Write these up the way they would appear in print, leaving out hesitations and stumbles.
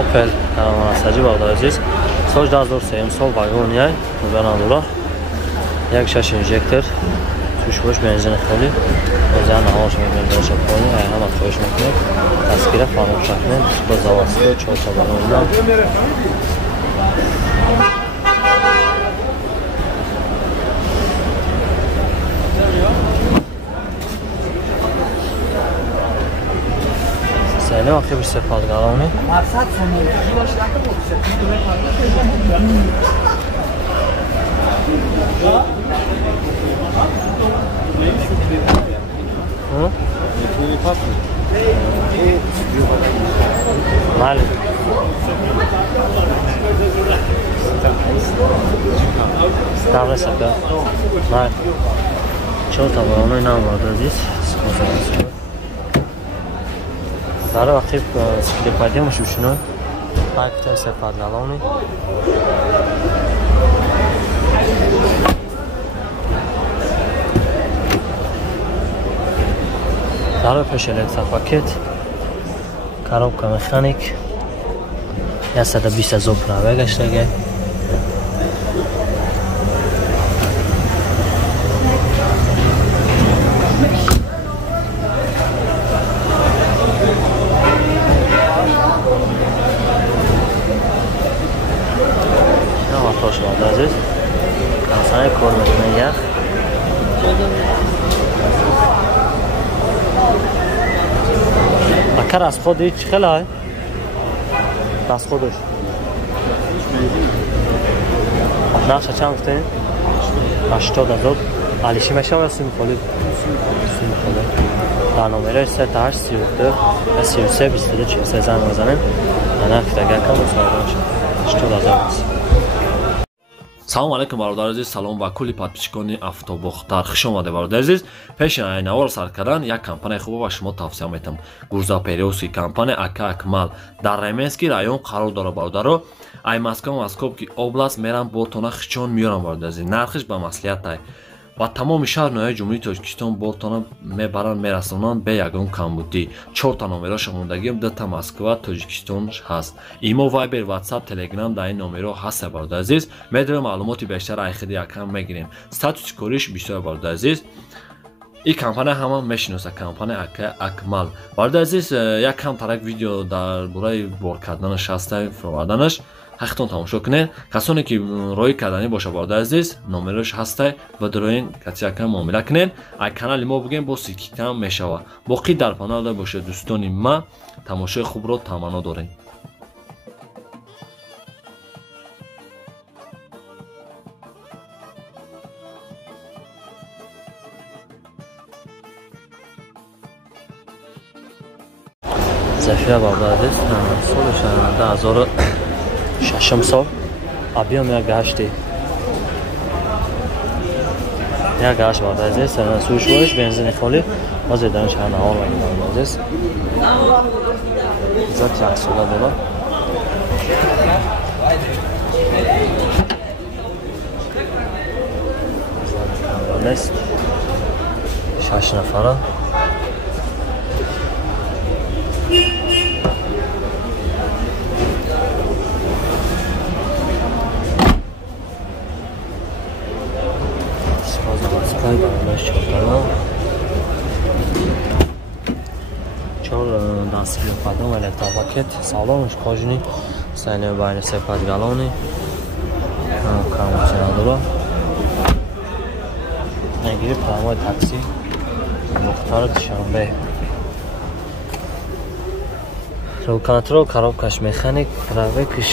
Opel karavan saci barda aziz. Soch dazor imsal vagoniye Muganadura. Yak şaş injektor. Tushbosh benzin xoli. O'zan havosh me'morlar shaponi, ayhamat qo'yish mumkin. Taskira farmoshakni bu zavodda cho'tabalardan Seni vaqti bir sefer galavni. Maqsad seni boshlatib o'tsa. Vale. Stavre sapya. Vale. Çota var onu inanmadı biz. Dar vaqti skide paydamış şunu. Pakta sefer galavni. Коробка электропакет, коробка механик, 120 000 пробег гаштага. Нама тош бод азиз. Кансане кор мекунад як. Akar az خود هیچ خلاه از خودش نقشه چند گفتین؟ 80,000 علیشی میشه یا سیم خالی؟ سیم خالی در نمره 38 32 و 33 22 43 زن بزنیم نفت اگر کم مصاحبه میشه 80,000 Салом алейкум бародар азиз, салом ба кулли подписчикони автобухтар. Хуш омадед бародар азиз. Пеши навор сар кардан як компания хуб ба шумо тавсия метам. Грузоперевозки компания АК Акмал дар Раменский район қарор дорад бародаро. Ай Москва-Московский област мерам бортона хичон миёрам бародар азиз. Нархиш ба маслиҳатай. Ба тамоми шаҳр ноҳияи ҷумҳурии Тоҷикистон бортона мебаранд мерасонанд бе ягон камбудӣ. 4 та номероша мондагӣ 2 та Москва, Тоҷикистон ҳаст. Имо Viber, WhatsApp, Telegram дар ин номеро ҳаст бародар азиз. Медарем маълумоти бештар ай хиди якам мегирем. Статуси кориш бисёр бародар азиз. ин компания ҳама мешиносад, компания АК Акмал. Бародар азиз, якам тарак видео дар бораи бор карданаш ҳаст, фурӯварданаш. ҳақтон тамошо кунед. Касоне ки роҳи карданӣ боша бародар азиз, номерош ҳастай ва дороин кати якам муомила кунед. Ай канали мо бугем бо сикитам мешава. Боқӣ дар паналда боша дӯстони ма тамошои хубро таманно дорем. Зафира бародар азиз, соли 2006 сол объем як гашти як гашт бародар азиз, сӯшбоиш бензини холӣ ҳозир дар шаҳр наҳор мегирам азиз. Зати як сола дола нест 6 нафара چهار دستی قدم الکتروپاکت سالانش کاجنی سینه بین سپت گلانی کاموشن دورا نگیری پرامای تاکسی مختار دوشنبه رو کنترل коробкаш механик пробегш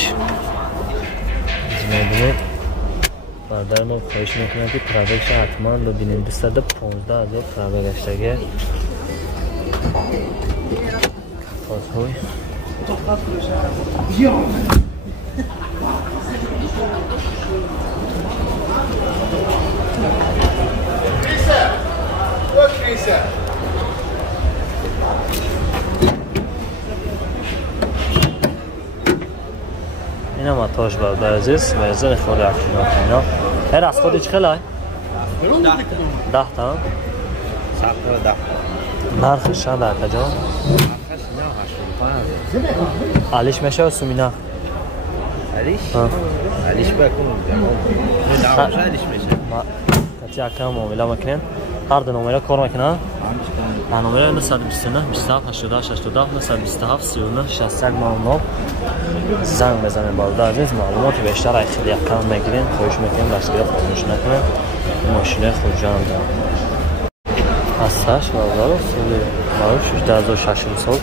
می‌بینید برادر ما خواهش میکنم که پرابگش حتما ببینید 215,000 پرابگ اشتگه کفاز این هم اتاش برادر عزیز مرزن خود اکشنات اینا هر از خودی چه خیلی؟ 10 تا؟ 10 نرخش چند در کجا؟ نرخش علیش میشه و سومینا علیش؟ ها علیش بکن دماغش علیش میشه کتی اکرم معامله میکنین هر دو نمره کار میکنن نمره 929 27 88 87 927 39 61 99 زنگ بزنین بالا عزیز معلومات بیشتر خیلی کم میگیرین خواهش میکنیم دستگیر فراموش نکنین ماشین خود جان دارم هستش بازار سالی معروف 2006 سال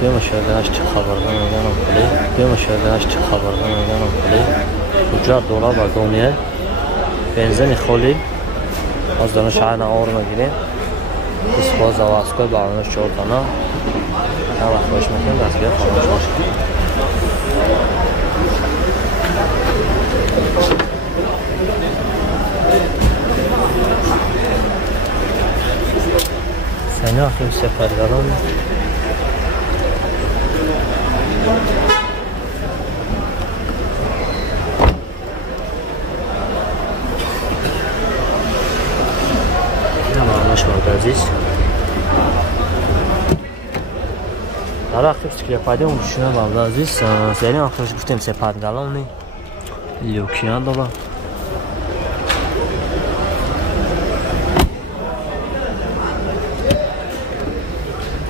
بیا مشاهدهش چه خبرگان میگنم کلی بیا مشاهدهش چه خبرگان میگنم کلی $4 و گونیه بنزین خالی از دانش شهر نهار میگیریم اسپاز و اسکای برنامه 4 تانه هم وقت باش میکنیم دستگیر فراموش باشیم سنی وقتی سفرگران عزیز در آخر که پایده اون شونه بالا عزیز سری آخرش گفتیم سپاد گلونی لیوکیان دالا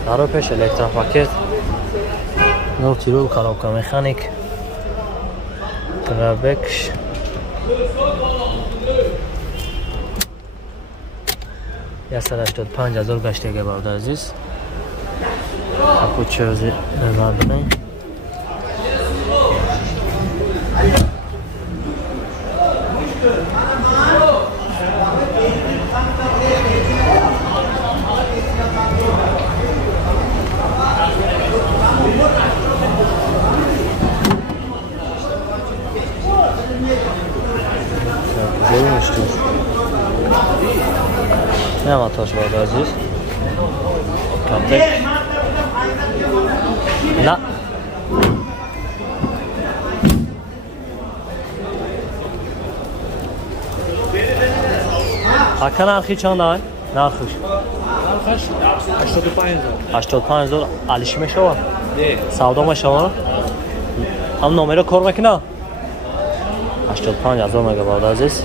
در پیش الکتروپاکت نو تیرول کاروکا مکانیک ترابکش $185,000 گشته باید عزیز اپو چوزی مردنه نه ماتاش باید عزیز کامتک نه اکن ارخی چند دای؟ نه ارخیش $85,000 علیشی میشه سودا میشه هم نامه رو کار میکنه $85,000 میگه باید عزیز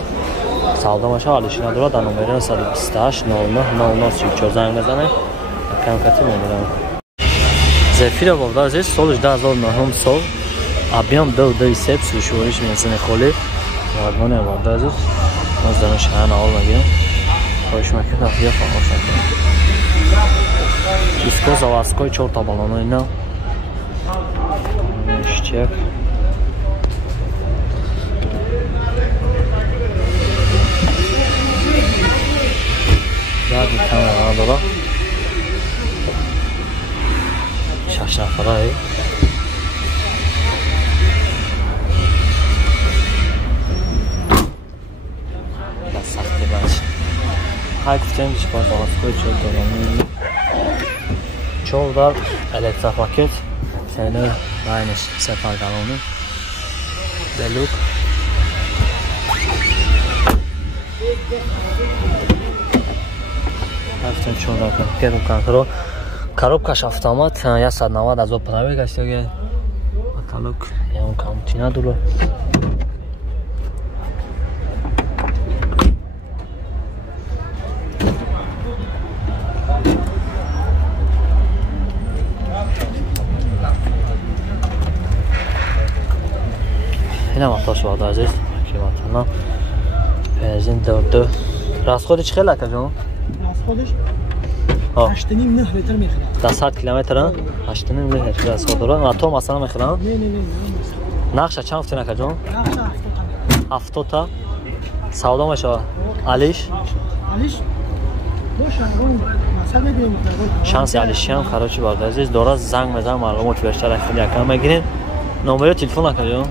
سودا میشه علیشی نداره در نمره 128 99 34 زنگ بزنه کم کتی میمیرم زفیر باید عزیز سالش 2009 سال ابیام 2.7 سوشوریش بنزین خالی مردمانه باید عزیز از دانش شهر نهار میگیرم خواهش میکنم دفعه فراموش نکنم اسکاز و اسکای 4 تا بالانه اینا اشتیاک درد کامران داره 6 نفره سختی باشه های کفتیم دیش باید آسکوی 4 دارم 4 دار الکتروپاکت سنه باینش سفر گلانه بلوک هفتم 4 دار گرم کنترل коробкаш автомат 190,000 пробег гашдаги каталог ям камти надуро ина матош бод азиз киматана бензин дорду расходи чӣ хел акаҷон расходиш 8.5 لیتر میخرم. 10 کیلومتر 8.5 لیتر از خود دارم. تو مثلا میخرم؟ نه. نقشه چند گفتین کجا؟ نقشه 70 تا. سودا میشه. علیش؟ علیش. باشه اون مثلا میگیم شانس علیش هم کاراچی بارد عزیز داره زنگ میزنه معلومات بیشتر خیلی کم میگیرین. نمره تلفن کجا؟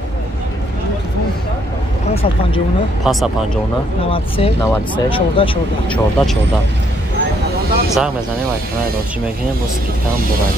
559 559 93 14 زنگ بزنیم و کنار دادچی میگیم با سکیت کم برای